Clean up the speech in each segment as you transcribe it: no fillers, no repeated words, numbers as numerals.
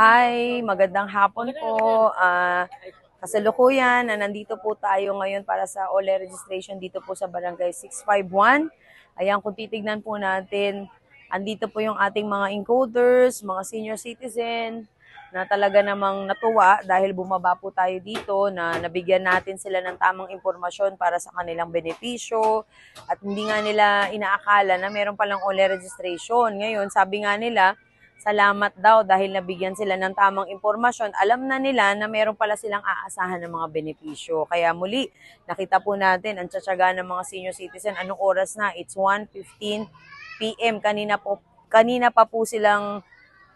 Hi, magandang hapon po. Kasalukuyan na nandito po tayo ngayon para sa OLE registration dito po sa Barangay 651. Ayan, kung titignan po natin, andito po yung ating mga encoders, mga senior citizen, na talaga namang natuwa dahil bumaba po tayo dito na nabigyan natin sila ng tamang impormasyon para sa kanilang benepisyo at hindi nga nila inaakala na meron palang OLE registration. Ngayon, sabi nga nila, salamat daw dahil nabigyan sila ng tamang impormasyon. Alam na nila na meron pala silang aasahan ng mga benepisyo. Kaya muli, nakita po natin ang tsatsaga ng mga senior citizen. Anong oras na? It's 1:15 p.m. Kanina pa po silang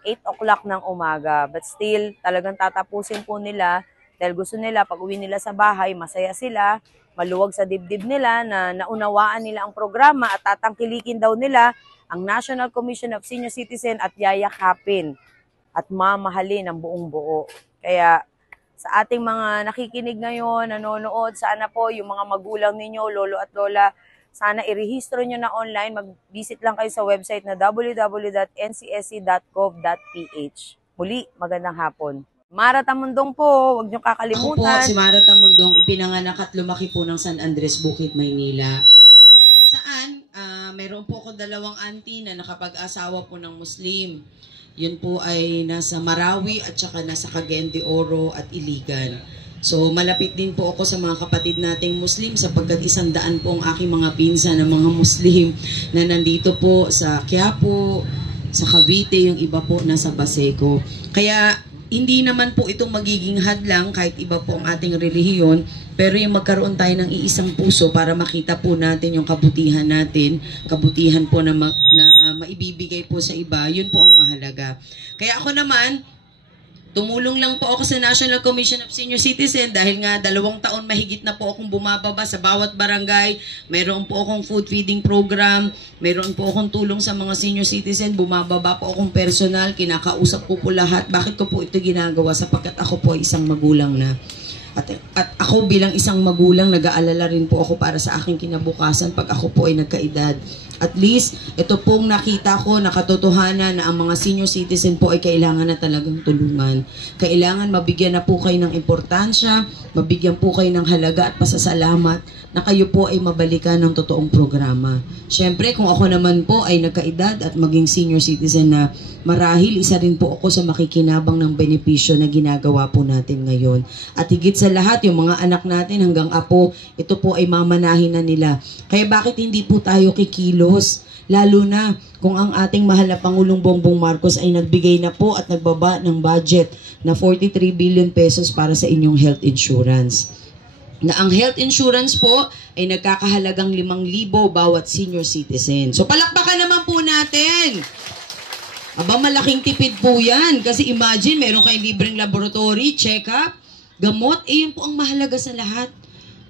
8 o'clock ng umaga. But still, talagang tatapusin po nila dahil gusto nila pag uwi nila sa bahay, masaya sila, maluwag sa dibdib nila na naunawaan nila ang programa at tatangkilikin daw nila ang National Commission of Senior Citizen at yayakapin at mamahalin ang buong buo. Kaya sa ating mga nakikinig ngayon, nanonood, sana po yung mga magulang ninyo, lolo at lola, sana irehistro nyo na online. Mag-visit lang kayo sa website na www.ncsc.gov.ph. Muli, magandang hapon. Mara Tamundong po, huwag nyo kakalimutan. Ako po, si Mara Tamundong, ipinanganak at lumaki po ng San Andres, Bukid, Maynila. Kung saan, mayroon po ako 2 auntie na nakapag-asawa po ng Muslim. Yun po ay nasa Marawi at saka nasa Cagayan de Oro at Iligan. So malapit din po ako sa mga kapatid nating Muslim sapagkat 100 po ang aking mga pinsan ng mga Muslim na nandito po sa Quiapo, sa Cavite, yung iba po nasa Baseco. Kaya hindi naman po itong magiging hadlang kahit iba po ang ating relihiyon, pero yung magkaroon tayo ng iisang puso para makita po natin yung kabutihan natin, kabutihan po na maibibigay po sa iba, yun po ang mahalaga. Kaya ako naman, tumulong lang po ako sa National Commission of Senior Citizen dahil nga 2 taon mahigit na po akong bumababa sa bawat barangay. Mayroon po akong food feeding program, mayroon po akong tulong sa mga senior citizen, bumababa po akong personal, kinakausap ko po lahat. Bakit ko po ito ginagawa? Sapagkat ako po ay isang magulang na. At ako bilang isang magulang, nag-aalala rin po ako para sa aking kinabukasan pag ako po ay nagkaedad. At least, ito pong nakita ko na katotohanan na ang mga senior citizen po ay kailangan na talagang tulungan. Kailangan mabigyan na po kayo ng importansya, mabigyan po kayo ng halaga at pasasalamat na kayo po ay mabalikan ng totoong programa. Siyempre, kung ako naman po ay nagkaedad at maging senior citizen na marahil, isa rin po ako sa makikinabang ng benepisyo na ginagawa po natin ngayon. At higit sa lahat, yung mga anak natin hanggang apo, ito po ay mamanahin na nila. Kaya bakit hindi po tayo kikilos? Lalo na kung ang ating mahal na Pangulong Bongbong Marcos ay nagbigay na po at nagbaba ng budget na 43 billion pesos para sa inyong health insurance. Na ang health insurance po ay nagkakahalagang 5,000 bawat senior citizen. So palakpakan naman po natin. Aba, malaking tipid po yan. Kasi imagine, meron kayong libreng laboratory, check-up, gamot, yun po ang mahalaga sa lahat.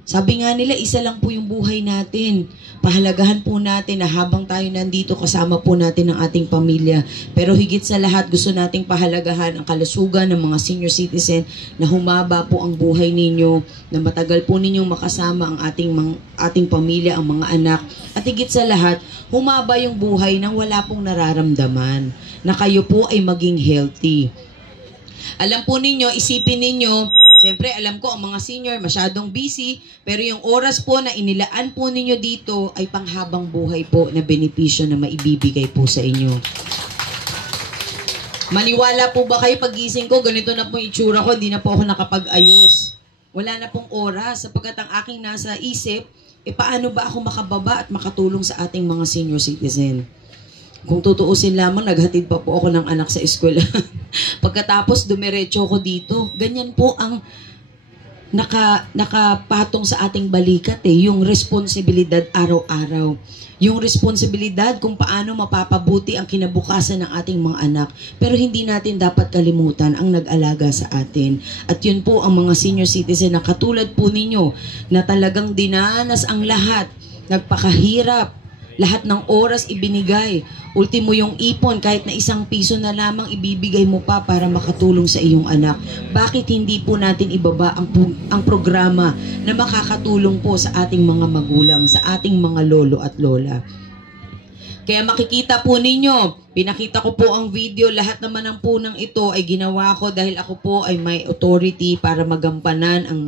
Sabi nga nila, isa lang po yung buhay natin. Pahalagahan po natin na habang tayo nandito, kasama po natin ang ating pamilya. Pero higit sa lahat, gusto nating pahalagahan ang kalusugan ng mga senior citizen na humaba po ang buhay ninyo, na matagal po ninyong makasama ang ating pamilya, ang mga anak. At higit sa lahat, humaba yung buhay nang wala pong nararamdaman, na kayo po ay maging healthy. Alam po ninyo, isipin ninyo, syempre alam ko ang mga senior masyadong busy, pero yung oras po na inilaan po ninyo dito ay panghabang buhay po na benepisyo na maibibigay po sa inyo. Maniwala po ba kayo pagising ko, ganito na po yung itsura ko, hindi na po ako nakapag-ayos. Wala na pong oras sapagkat ang aking nasa isip, paano ba ako makababa at makatulong sa ating mga senior citizen? Kung tutuusin lamang, naghatid pa po ako ng anak sa eskwela. Pagkatapos, dumiretso ko dito. Ganyan po ang nakapatong sa ating balikat yung responsibilidad araw-araw. Yung responsibilidad kung paano mapapabuti ang kinabukasan ng ating mga anak. Pero hindi natin dapat kalimutan ang nag-alaga sa atin. At yun po ang mga senior citizen na katulad po ninyo na talagang dinanas ang lahat, nagpakahirap, lahat ng oras ibinigay. Ultimo yung ipon, kahit na 1 piso na lamang ibibigay mo pa para makatulong sa iyong anak. Bakit hindi po natin ibaba ang programa na makakatulong po sa ating mga magulang, sa ating mga lolo at lola? Kaya makikita po ninyo, pinakita ko po ang video, lahat naman ng punang ito ay ginawa ko dahil ako po ay may authority para magampanan ang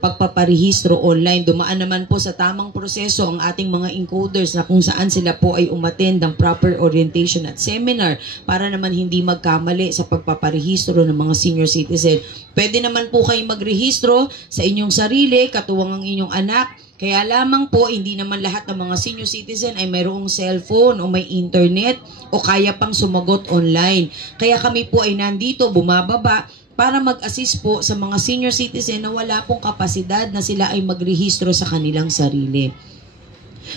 pagpaparehistro online. Dumaan naman po sa tamang proseso ang ating mga encoders na kung saan sila po ay umattend ng proper orientation at seminar para naman hindi magkamali sa pagpaparehistro ng mga senior citizen. Pwede naman po kayo magrehistro sa inyong sarili, katuwang ang inyong anak. Kaya lamang po, hindi naman lahat ng mga senior citizen ay mayroong cellphone o may internet o kaya pang sumagot online. Kaya kami po ay nandito, bumababa, para mag-assist po sa mga senior citizen na wala pong kapasidad na sila ay magrehistro sa kanilang sarili.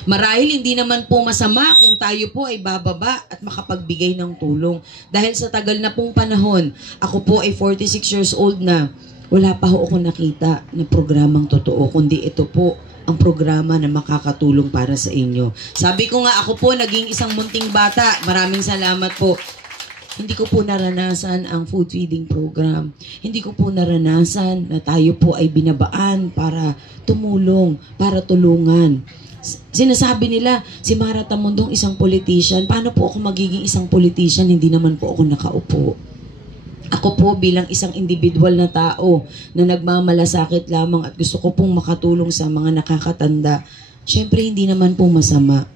Marahil hindi naman po masama kung tayo po ay bababa at makapagbigay ng tulong. Dahil sa tagal na pong panahon, ako po ay 46 years old na, wala pa ho ako nakita na programang totoo, kundi ito po ang programa na makakatulong para sa inyo. Sabi ko nga, ako po naging isang munting bata. Maraming salamat po. Hindi ko po naranasan ang food feeding program. Hindi ko po naranasan na tayo po ay binabaan para tumulong, para tulungan. Sinasabi nila, si Mara Tamundong isang politician. Paano po ako magiging isang politician? Hindi naman po ako nakaupo. Ako po bilang isang individual na tao na nagmamalasakit lamang at gusto ko pong makatulong sa mga nakakatanda. Siyempre, hindi naman po masama.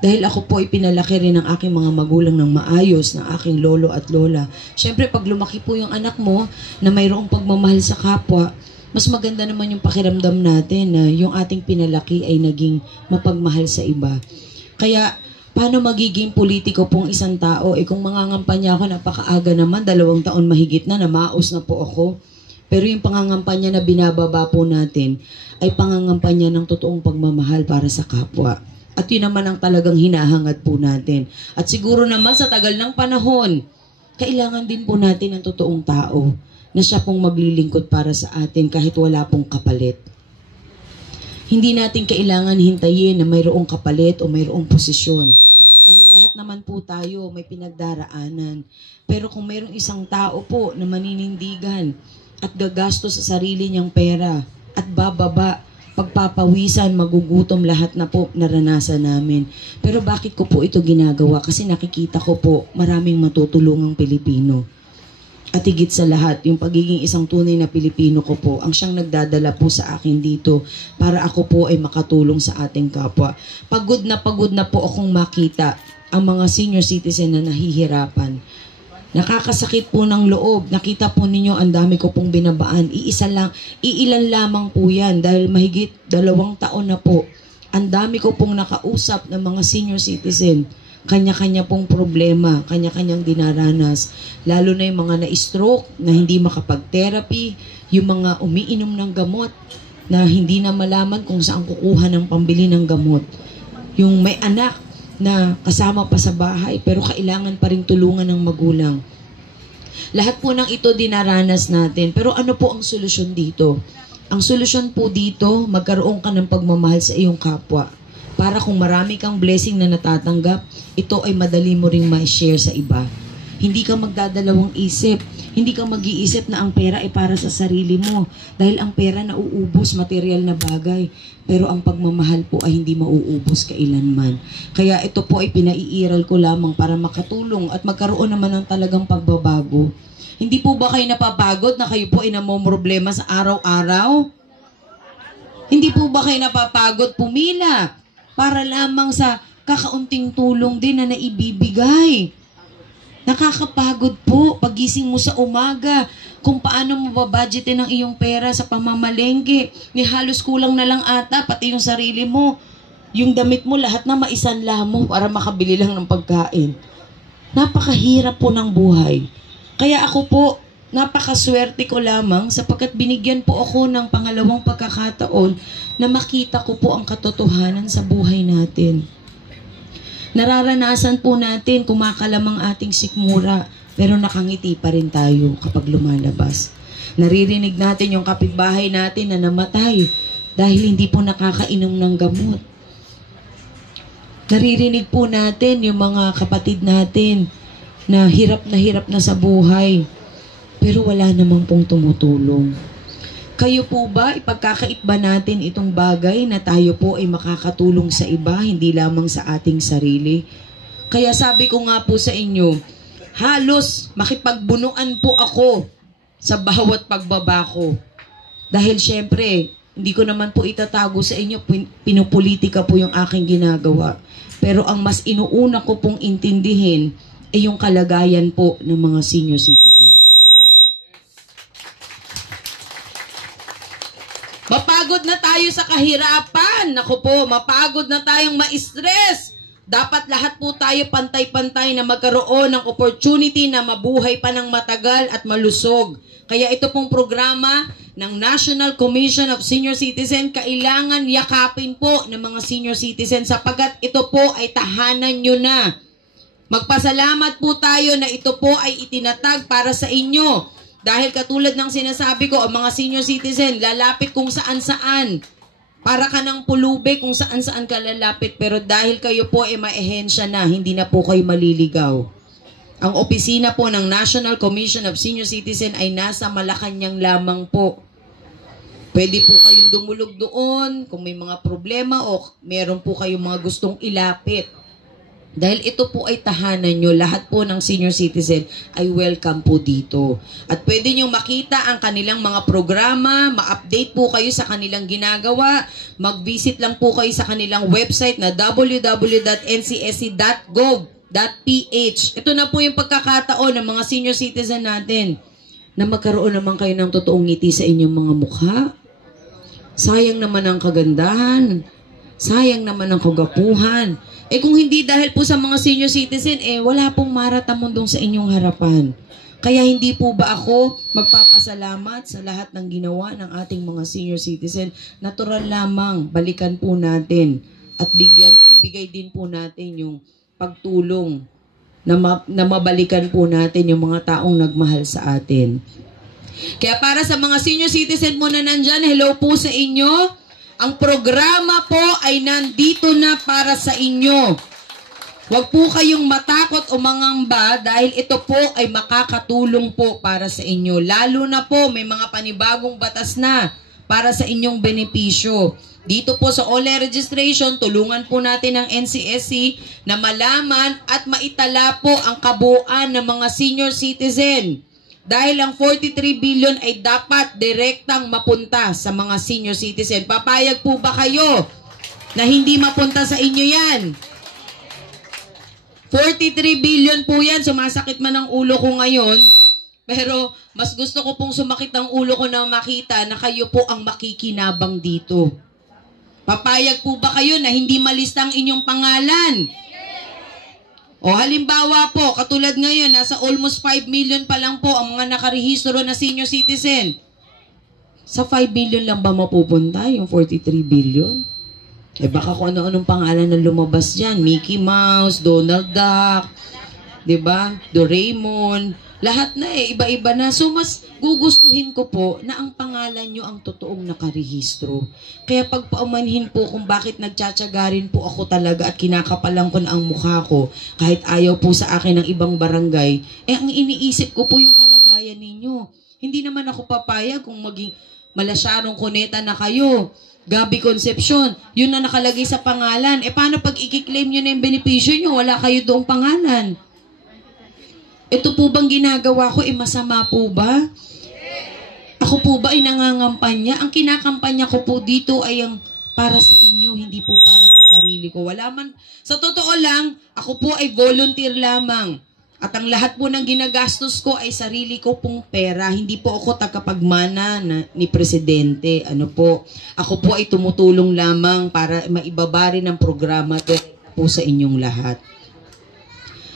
Dahil ako po ipinalaki rin ng aking mga magulang ng maayos, ng aking lolo at lola. Siyempre, pag lumaki po yung anak mo na mayroong pagmamahal sa kapwa, mas maganda naman yung pakiramdam natin na yung ating pinalaki ay naging mapagmahal sa iba. Kaya, paano magiging politiko pong isang tao? Kung mangangampanya ako, napakaaga naman, 2 taon mahigit na, namaos na po ako. Pero yung pangangampanya na binababa po natin ay pangangampanya ng totoong pagmamahal para sa kapwa. At yun naman ang talagang hinahangad po natin. At siguro naman sa tagal ng panahon, kailangan din po natin ng totoong tao na siya pong maglilingkod para sa atin kahit wala pong kapalit. Hindi natin kailangan hintayin na mayroong kapalit o mayroong posisyon. Dahil lahat naman po tayo may pinagdaraanan. Pero kung mayroong isang tao po na maninindigan at gagastos sa sarili niyang pera at bababa, pagpapawisan, magugutom, lahat na po naranasan namin. Pero bakit ko po ito ginagawa? Kasi nakikita ko po maraming matutulungang Pilipino. At higit sa lahat, yung pagiging isang tunay na Pilipino ko po, ang siyang nagdadala po sa akin dito para ako po ay makatulong sa ating kapwa. Pagod na po akong makita ang mga senior citizen na nahihirapan. Nakakasakit po ng loob. Nakita po ninyo, ang dami ko pong binabaan. Iilan lamang po yan dahil mahigit 2 taon na po. Ang dami ko pong nakausap ng mga senior citizen. Kanya-kanya pong problema, kanya-kanyang dinaranas. Lalo na yung mga na-stroke, na hindi makapag-therapy, yung mga umiinom ng gamot, na hindi na malaman kung saan kukuha ng pambili ng gamot. Yung may anak, na kasama pa sa bahay pero kailangan pa rin tulungan ng magulang. Lahat po ng ito dinaranas natin. Pero ano po ang solusyon dito? Ang solusyon po dito, magkaroon ka ng pagmamahal sa iyong kapwa. Para kung marami kang blessing na natatanggap, ito ay madali mo ring ma-share sa iba. Hindi ka magdadalawang isip. Hindi ka mag-iisip na ang pera ay para sa sarili mo. Dahil ang pera nauubos, material na bagay. Pero ang pagmamahal po ay hindi mauubos kailanman. Kaya ito po ay pinaiiral ko lamang para makatulong at magkaroon naman ng talagang pagbabago. Hindi po ba kayo napapagod na kayo po ay namomroblema sa araw-araw? Hindi po ba kayo napapagod pumila para lamang sa kakaunting tulong din na naibibigay? Nakakapagod po pagising mo sa umaga kung paano mo babudgetin ang iyong pera sa pamamalengke. Ni halos kulang na lang ata pati yung sarili mo. Yung damit mo lahat na maisanla mo para makabili lang ng pagkain. Napakahirap po ng buhay. Kaya ako po, napakaswerte ko lamang sapagkat binigyan po ako ng pangalawang pagkakataon na makita ko po ang katotohanan sa buhay natin. Nararanasan po natin kumakalamang ating sikmura, pero nakangiti pa rin tayo kapag lumalabas. Naririnig natin yung kapitbahay natin na namatay dahil hindi po nakakainom ng gamot. Naririnig po natin yung mga kapatid natin na hirap na sa buhay, pero wala namang pong tumutulong. Kayo po ba, ipagkakait ba natin itong bagay na tayo po ay makakatulong sa iba, hindi lamang sa ating sarili? Kaya sabi ko nga po sa inyo, halos makipagbunuan po ako sa bawat pagbaba ko. Dahil syempre, hindi ko naman po itatago sa inyo, pinupolitika po yung aking ginagawa. Pero ang mas inuuna ko pong intindihin ay yung kalagayan po ng mga senior citizen. Mapagod na tayo sa kahirapan. Naku po, mapagod na tayong ma-stress. Dapat lahat po tayo pantay-pantay na magkaroon ng opportunity na mabuhay pa ng matagal at malusog. Kaya ito pong programa ng National Commission of Senior Citizen, kailangan yakapin po ng mga senior citizen sapagkat ito po ay tahanan nyo na. Magpasalamat po tayo na ito po ay itinatag para sa inyo. Dahil katulad ng sinasabi ko, ang mga senior citizen, lalapit kung saan-saan. Para ka ng pulube kung saan-saan ka lalapit. Pero dahil kayo po ay maehensya na, hindi na po kayo maliligaw. Ang opisina po ng National Commission of Senior Citizen ay nasa Malacanang lamang po. Pwede po kayong dumulog doon kung may mga problema o meron po kayong mga gustong ilapit. Dahil ito po ay tahanan nyo, lahat po ng senior citizen ay welcome po dito. At pwede nyo makita ang kanilang mga programa, ma-update po kayo sa kanilang ginagawa, mag-visit lang po kayo sa kanilang website na www.ncsc.gov.ph. Ito na po yung pagkakataon ng mga senior citizen natin na magkaroon naman kayo ng totoong ngiti sa inyong mga mukha. Sayang naman ang kagandahan. Sayang naman ang kagapuhan. Kung hindi dahil po sa mga senior citizen, wala pong maratamundong sa inyong harapan. Kaya hindi po ba ako magpapasalamat sa lahat ng ginawa ng ating mga senior citizen? Natural lamang, balikan po natin at ibigay din po natin yung pagtulong na mabalikan po natin yung mga taong nagmahal sa atin. Kaya para sa mga senior citizen mo na nandyan, hello po sa inyo. Ang programa po ay nandito na para sa inyo. Huwag po kayong matakot o mangamba dahil ito po ay makakatulong po para sa inyo. Lalo na po may mga panibagong batas na para sa inyong benepisyo. Dito po sa OLE registration, tulungan po natin ang NCSC na malaman at maitala po ang kabuuan ng mga senior citizen. Dahil ang 43 billion ay dapat direktang mapunta sa mga senior citizen. Papayag po ba kayo na hindi mapunta sa inyo yan? 43 billion po yan. Sumasakit man ang ulo ko ngayon. Pero mas gusto ko pong sumakit ang ulo ko na makita na kayo po ang makikinabang dito. Papayag po ba kayo na hindi malista ang inyong pangalan? O halimbawa po, katulad ngayon, nasa almost 5 million pa lang po ang mga nakarehistro na senior citizen. Sa 5 billion lang ba mapupunta yung 43 billion? Baka kung ano-anong pangalan na lumabas dyan. Mickey Mouse, Donald Duck, diba? Doraemon, lahat na iba-iba na. So mas gugustuhin ko po na ang pangalan nyo ang totoong nakarehistro. Kaya pagpaumanhin po kung bakit nagtsatsagarin po ako talaga at kinakapalan ko na ang mukha ko kahit ayaw po sa akin ng ibang barangay, ang iniisip ko po yung kalagayan ninyo. Hindi naman ako papayag kung maging Malasyarong Cuneta na kayo, Gabi Concepcion, yun na nakalagay sa pangalan. Paano pag i-claim nyo na yung benepisyo nyo, wala kayo doong pangalan? Ito po bang ginagawa ko, masama po ba? Ako po ba ay nangangampanya? Ang kinakampanya ko po dito ay ang para sa inyo, hindi po para sa sarili ko. Wala man, sa totoo lang, ako po ay volunteer lamang. At ang lahat po ng ginagastos ko ay sarili ko pong pera. Hindi po ako tagapagmana ni Presidente. Ako po ay tumutulong lamang para maibaba rin ang programa po sa inyong lahat.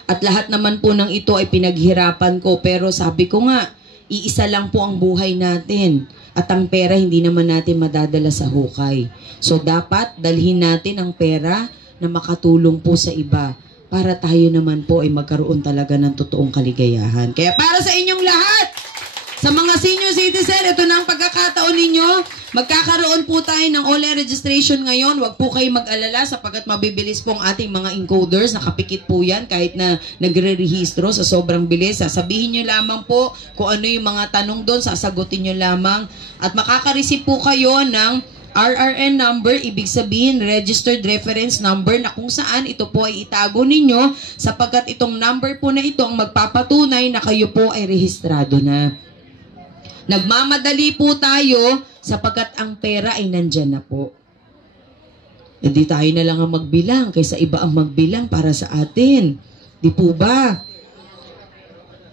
At lahat naman po ng ito ay pinaghirapan ko. Pero sabi ko nga, iisa lang po ang buhay natin. At ang pera hindi naman natin madadala sa hukay. So dapat dalhin natin ang pera na makatulong po sa iba. Para tayo naman po ay magkaroon talaga ng totoong kaligayahan. Kaya para sa inyong lahat, sa mga senior citizen, ito na ang pagkakataon ninyo. Magkakaroon po tayo ng OLE registration ngayon. Huwag po kayo mag-alala sapagkat mabibilis po ang ating mga encoders. Nakapikit po yan kahit na nagre-rehistro sa sobrang bilis. Sasabihin nyo lamang po kung ano yung mga tanong doon. Sasagutin nyo lamang. At makaka-receive po kayo ng RRN number, ibig sabihin registered reference number, na kung saan ito po ay itago ninyo sapagkat itong number po na ito ang magpapatunay na kayo po ay rehistrado na. Nagmamadali po tayo sapagkat ang pera ay nandyan na po. Hindi tayo na lang ang magbilang kaysa iba ang magbilang para sa atin. Di po ba?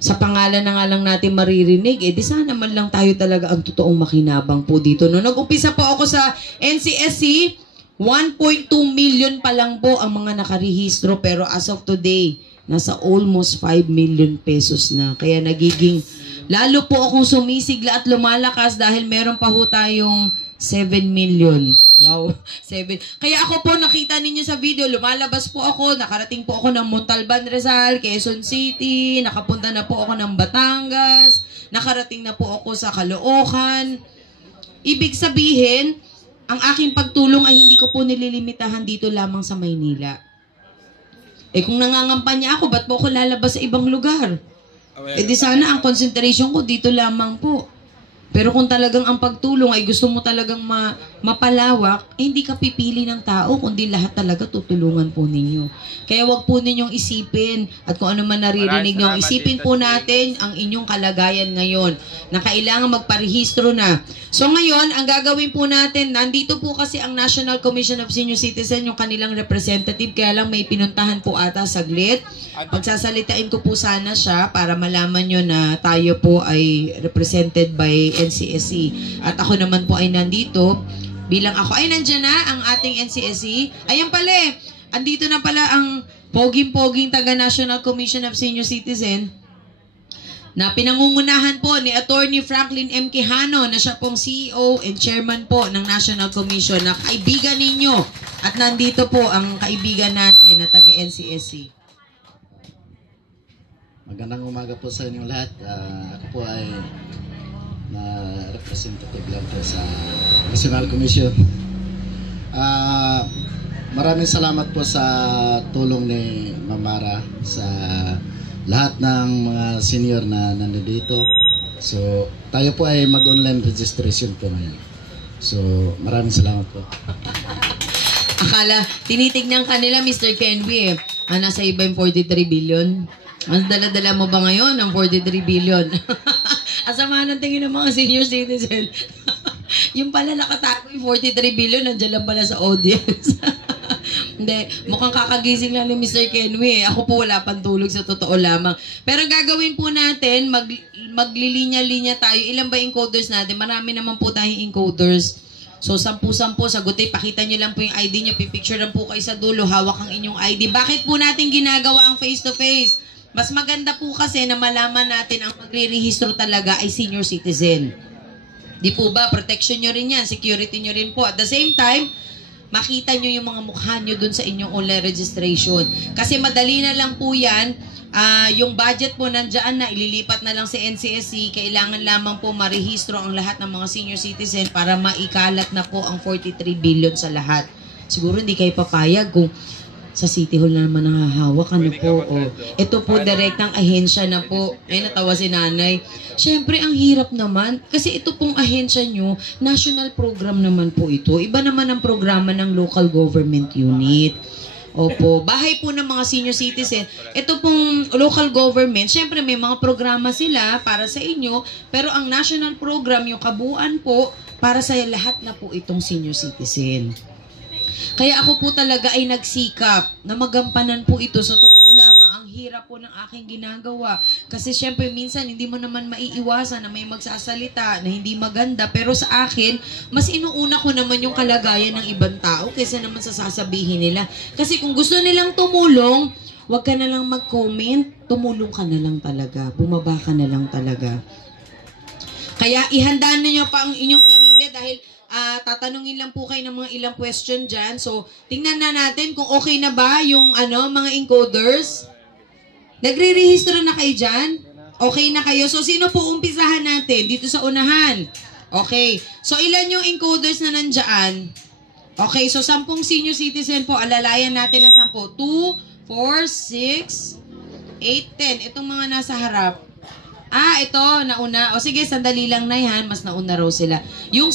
Sa pangalan na nga lang natin maririnig, di sana man lang tayo talaga ang totoong makinabang po dito. No, nag-umpisa po ako sa NCSC, 1.2 million pa lang po ang mga nakarehistro, pero as of today, nasa almost 5 million pesos na. Kaya nagiging, lalo po akong sumisigla at lumalakas dahil meron pa ho tayong 7 million. Wow, 7. Kaya ako po, nakita ninyo sa video, lumalabas po ako, nakarating po ako ng Montalban, Rizal, Quezon City, nakapunta na po ako ng Batangas, nakarating na po ako sa Caloocan. Ibig sabihin, ang aking pagtulong ay hindi ko po nililimitahan dito lamang sa Maynila. Kung nangangampanya ako, ba't po ako lalabas sa ibang lugar? Di sana ang concentration ko dito lamang po. Pero kung talagang ang pagtulong ay gusto mo talagang mapalawak, hindi ka pipili ng tao, kundi lahat talaga tutulungan po ninyo. Kaya wag po ninyong isipin, at kung ano man naririnig nyo, isipin po natin ang inyong kalagayan ngayon, na kailangan magparehistro na. So ngayon, ang gagawin po natin, nandito po kasi ang National Commission of Senior Citizen, yung kanilang representative, kaya lang may pinuntahan po ata saglit. Pagsasalitain ko po sana siya para malaman nyo na tayo po ay represented by NCSC. At ako naman po ay nandito bilang ako ay nandyan na ang ating NCSC. Ayan pala andito na pala ang poging-poging taga National Commission of Senior Citizen na pinangungunahan po ni Attorney Franklin M. Quijano na siya pong CEO and Chairman po ng National Commission na kaibigan ninyo. At nandito po ang kaibigan natin na taga NCSC. Magandang umaga po sa inyong lahat. Ako po ay na representative lang po sa National Commission. Maraming salamat po sa tulong ni Mamara sa lahat ng mga senior na nandito. So, tayo po ay mag-online registration po ngayon. So, maraming salamat po. Akala, tinitignan kanila Mr. Kenby nasa iba yung 43 billion. Mas dala-dala mo ba ngayon ng 43 billion? Asama ng tingin ng mga senior citizen. Yung pala nakatago yung 43 billion, nandiyan lang pala sa audience. Hindi, mukhang kakagising lang ni Mr. Kenwy. Ako po wala pang tulog sa totoo lamang. Pero gagawin po natin, maglilinya-linya tayo. Ilan ba encoders natin? Marami naman po tayong encoders. So, 10-10 sagutin. Pakita nyo lang po yung ID nyo. Pipicture lang po kayo sa dulo. Hawak ang inyong ID. Bakit po natin ginagawa ang face-to-face? Mas maganda po kasi na malaman natin ang magre-rehistro talaga ay senior citizen. Di po ba? Protection nyo rin yan. Security nyo rin po. At the same time, makita nyo yung mga mukha nyo dun sa inyong online registration. Kasi madali na lang po yan. Yung budget po nandiyan na, ililipat na lang sa NCSC. Kailangan lamang po marehistro ang lahat ng mga senior citizen para maikalat na po ang 43 billion sa lahat. Siguro hindi kayo papayag kung sa City Hall na naman nahahawak. Ano po? Ito po, direktang ahensya na po. Natawa si nanay. Siyempre, ang hirap naman. Kasi ito pong ahensya nyo, national program naman po ito. Iba naman ang programa ng local government unit. Opo. Bahay po ng mga senior citizen. Ito pong local government, siyempre may mga programa sila para sa inyo. Pero ang national program, yung kabuuan po, para sa lahat na po itong senior citizen. Kaya ako po talaga ay nagsikap na magampanan po ito. Sa totoo lamang, ang hirap po ng aking ginagawa. Kasi syempre minsan hindi mo naman maiiwasan na may magsasalita na hindi maganda. Pero sa akin, mas inuuna ko naman yung kalagayan ng ibang tao kaysa naman sa sasabihin nila. Kasi kung gusto nilang tumulong, wag ka na lang mag-comment, tumulong ka na lang talaga. Bumaba ka na lang talaga. Kaya ihanda niyo pa ang inyong sarili dahil tatanungin lang po kayo ng mga ilang question dyan. So, tingnan na natin kung okay na ba yung mga encoders. Nagre-rehistro na kayo dyan? Okay na kayo? So, sino po umpisahan natin dito sa unahan? Okay. So, ilan yung encoders na nandyan? Okay. So, 10 senior citizen po. Alalayan natin na 10. 2, 4, 6, 8, 10. Itong mga nasa harap. Ito, nauna. O sige, sandali lang na yan. Mas nauna raw sila. Yung